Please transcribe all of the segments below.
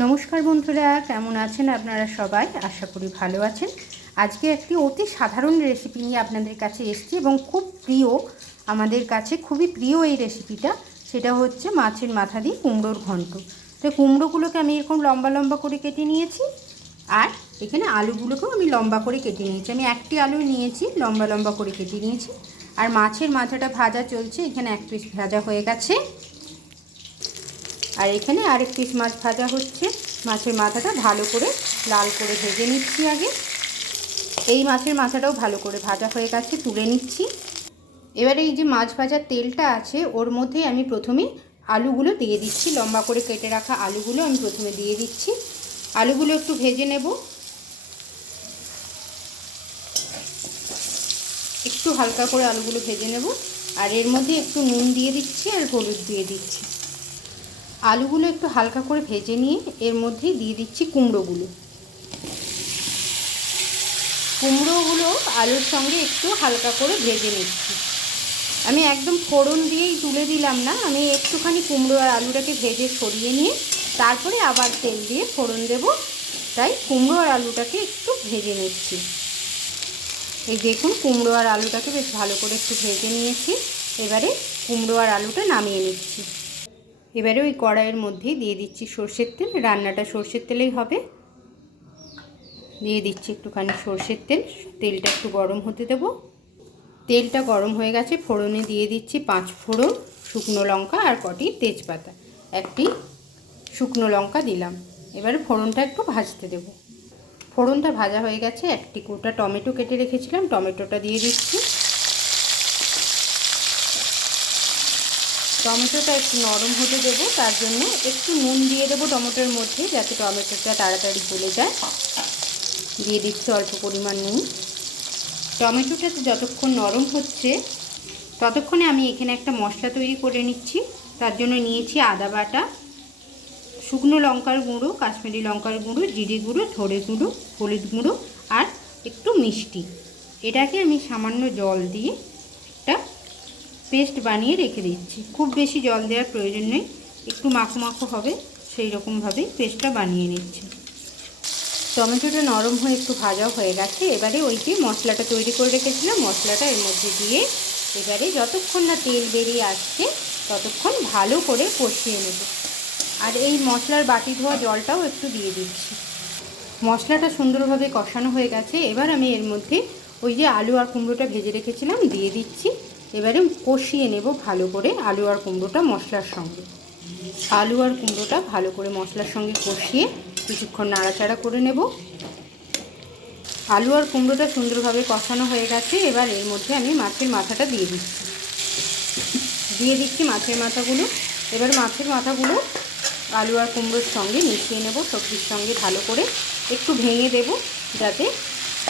নমস্কার বন্ধুরা, কেমন আছেন আপনারা সবাই? আশা করি ভালো আছেন। আজকে একটি অতি সাধারণ রেসিপি নিয়ে আপনাদের কাছে এসেছি এবং খুব প্রিয়, আমাদের কাছে খুবই প্রিয় এই রেসিপিটা সেটা হচ্ছে মাছের মাথা দিয়ে কুমড়োর ঘন্ট। তো কুমড়োগুলোকে আমি এরকম লম্বা লম্বা করে কেটে নিয়েছি, আর এখানে আলুগুলোকেও আমি লম্বা করে কেটে নিয়েছি। আমি একটি আলু নিয়েছি, লম্বা লম্বা করে কেটে নিয়েছি। আর মাছের মাথাটা ভাজা চলছে, এখানে এক পিস ভাজা হয়ে গেছে। আর এখানে আরেক পিস মাছ ভাজা হচ্ছে। মাছের মাথাটা ভালো করে লাল করে ভেজে নিচ্ছি আগে। এই মাছের মাথাটাও ভালো করে ভাজা হয়ে গেছে, তুলে নিচ্ছি। এবারে এই যে মাছ ভাজার তেলটা আছে, ওর মধ্যে আমি প্রথমে আলুগুলো দিয়ে দিচ্ছি। লম্বা করে কেটে রাখা আলুগুলো আমি প্রথমে দিয়ে দিচ্ছি। আলুগুলো একটু ভেজে নেব। একটু হালকা করে আলুগুলো ভেজে নেব। আর এর মধ্যে একটু নুন দিয়ে দিচ্ছি আর হলুদ দিয়ে দিচ্ছি। আলুগুলো একটু হালকা করে ভেজে নিয়ে এর মধ্যে দিয়ে দিচ্ছি কুমড়োগুলো। কুমড়োগুলো আলুর সঙ্গে একটু হালকা করে ভেজে নিচ্ছি। আমি একদম ফোড়ন দিয়েই তুলে দিলাম না, আমি একটুখানি কুমড়ো আর আলুটাকে ভেজে সরিয়ে নিয়ে তারপরে আবার তেল দিয়ে ফোড়ন দেব। তাই কুমড়ো আর আলুটাকে একটু ভেজে নিচ্ছি। এই দেখুন, কুমড়ো আর আলুটাকে বেশ ভালো করে একটু ভেজে নিয়েছি। এবারে কুমড়ো আর আলুটা নামিয়ে নিচ্ছি। এবারে ওই কড়াইয়ের মধ্যেই দিয়ে দিচ্ছি সর্ষের তেল, রান্নাটা সর্ষের তেলেই হবে। দিয়ে দিচ্ছি একটুখানি সর্ষের তেল, তেলটা একটু গরম হতে দেবো। তেলটা গরম হয়ে গেছে, ফোড়নে দিয়ে দিচ্ছি পাঁচ ফোড়ন, শুকনো লঙ্কা আর কটি তেজপাতা। একটি শুকনো লঙ্কা দিলাম। এবারে ফোড়নটা একটু ভাজতে দেব। ফোড়নটা ভাজা হয়ে গেছে, একটি গোটা টমেটো কেটে রেখেছিলাম, টমেটোটা দিয়ে দিচ্ছি। টমেটোটা একটু নরম হতে দেবো, তার জন্য একটু নুন দিয়ে দেবো টমেটোর মধ্যে, যাতে টমেটোটা তাড়াতাড়ি গলে যায়। দিয়ে দিচ্ছি অল্প পরিমাণ নুন। টমেটোটা যতক্ষণ নরম হচ্ছে, ততক্ষণে আমি এখানে একটা মশলা তৈরি করে নিচ্ছি। তার জন্য নিয়েছি আদা বাটা, শুকনো লঙ্কার গুঁড়ো, কাশ্মীরি লঙ্কার গুঁড়ো, জিরে গুঁড়ো ধরে গুঁড়ো, হলুদ গুঁড়ো আর একটু মিষ্টি। এটাকে আমি সামান্য জল দিয়ে পেস্ট বানিয়ে রেখে দিচ্ছি। খুব বেশি জল দেওয়ার প্রয়োজন নেই, একটু মাখো মাখো হবে, সেই রকমভাবেই পেস্টটা বানিয়ে নিচ্ছি। টমেটোটা নরম হয়ে একটু ভাজাও হয়ে গেছে, এবারে ওই যে মশলাটা তৈরি করে রেখেছিলাম, মশলাটা এর মধ্যে দিয়ে এবারে যতক্ষণ না তেল বেরিয়ে আসছে, ততক্ষণ ভালো করে কষিয়ে নেব। আর এই মশলার বাটি ধোয়া জলটাও একটু দিয়ে দিচ্ছি। মশলাটা সুন্দরভাবে কষানো হয়ে গেছে, এবার আমি এর মধ্যে ওই যে আলু আর কুমড়োটা ভেজে রেখেছিলাম, দিয়ে দিচ্ছি। এবারে কষিয়ে নেব ভালো করে আলু আর কুমড়োটা মশলার সঙ্গে। আলু আর কুমড়োটা ভালো করে মশলার সঙ্গে কষিয়ে কিছুক্ষণ নাড়াচাড়া করে নেব। আলু আর কুমড়োটা সুন্দরভাবে কষানো হয়ে গেছে, এবার এর মধ্যে আমি মাছের মাথাটা দিয়ে দিচ্ছি। দিয়ে দিচ্ছি মাছের মাথাগুলো। এবার মাছের মাথাগুলো আলু আর কুমড়োর সঙ্গে মিশিয়ে নেব, সবজির সঙ্গে ভালো করে। একটু ভেঙে দেব যাতে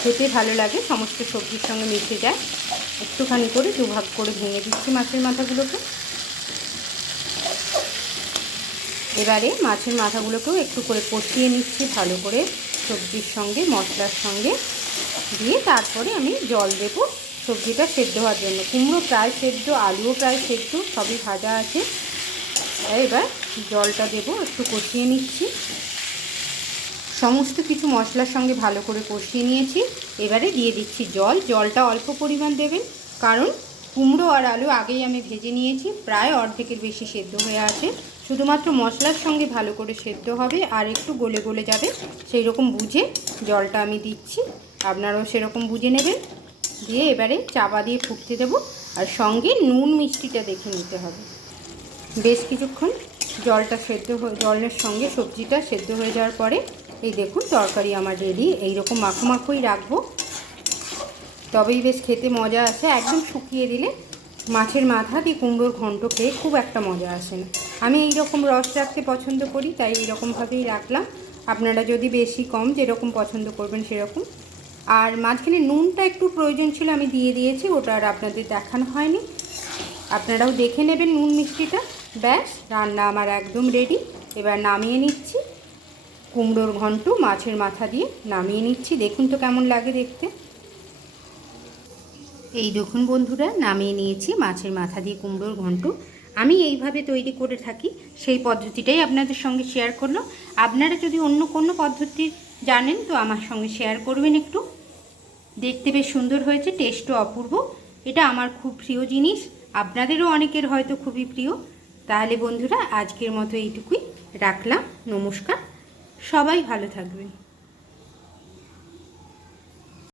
খেতে ভালো লাগে, সমস্ত সবজির সঙ্গে মিশে যায়। একটুখানি করে দুভাগ করে ভেঙে দিচ্ছি মাছের মাথাগুলোকে। এবারে মাছের মাথাগুলোকেও একটু করে কষিয়ে নিচ্ছি ভালো করে সবজির সঙ্গে, মশলার সঙ্গে। দিয়ে তারপরে আমি জল দেব সবজিটা সেদ্ধ হওয়ার জন্য। কুমড়ো প্রায় সেদ্ধ, আলুও প্রায় সেদ্ধ, সবই ভাজা আছে। এবার জলটা দেব, একটু কষিয়ে নিচ্ছি। সমস্ত কিছু মশলার সঙ্গে ভালো করে কষিয়ে নিয়েছি। এবারে দিয়ে দিচ্ছি জল। জলটা অল্প পরিমাণ দেবেন। কারণ কুমড়ো আর আলু আগেই আমি ভেজে নিয়েছি। প্রায় অর্ধেকের বেশি সেদ্ধ হয়ে আছে। শুধুমাত্র মশলার সঙ্গে ভালো করে সেদ্ধ হবে আর একটু গলে গলে যাবে। সেই রকম বুঝে জলটা আমি দিচ্ছি। আপনারাও সেরকম বুঝে নেবেন। দিয়ে এবারে চাপা দিয়ে ফুটতে দেবো। আর সঙ্গে নুন মিষ্টিটা দেখে নিতে হবে। বেশ কিছুক্ষণ জলটা সেদ্ধ জলের সঙ্গে সবজিটা সেদ্ধ হয়ে যাওয়ার পরে এই দেখুন, তরকারি আমার রেডি এইরকম মাখো মাখোই রাখব। তবেই বেশ খেতে মজা আসে। একদম শুকিয়ে দিলে মাছের মাথা দিয়ে কুমড়োর ঘন্ট খেয়ে খুব একটা মজা আসে না। আমি এই রকম রস রাখতে পছন্দ করি, তাই এইরকমভাবেই রাখলাম। আপনারা যদি বেশি কম যেরকম পছন্দ করবেন সেরকম। আর মাঝখানে নুনটা একটু প্রয়োজন ছিল, আমি দিয়ে দিয়েছি, ওটা আর আপনাদের দেখানো হয়নি। আপনারাও দেখে নেবেন নুন মিষ্টিটা। ব্যাস, রান্না আমার একদম রেডি এবার নামিয়ে নিচ্ছি। কুমড়োর ঘন্ট মাছের মাথা দিয়ে নামিয়ে নিচ্ছি। দেখুন তো কেমন লাগে দেখতে। এই দেখুন বন্ধুরা, নামিয়ে নিয়েছি মাছের মাথা দিয়ে কুমড়োর ঘন্ট। আমি এইভাবে তৈরি করে থাকি, সেই পদ্ধতিটাই আপনাদের সঙ্গে শেয়ার করল আপনারা যদি অন্য কোনো পদ্ধতি জানেন তো আমার সঙ্গে শেয়ার করবেন একটু। দেখতে বেশ সুন্দর হয়েছে টেস্টও অপূর্ব। এটা আমার খুব প্রিয় জিনিস। আপনাদেরও অনেকের হয়তো খুবই প্রিয়। তাহলে বন্ধুরা, আজকের মতো এইটুকুই। রাখলাম, নমস্কার। সবাই ভালো থাকবেন।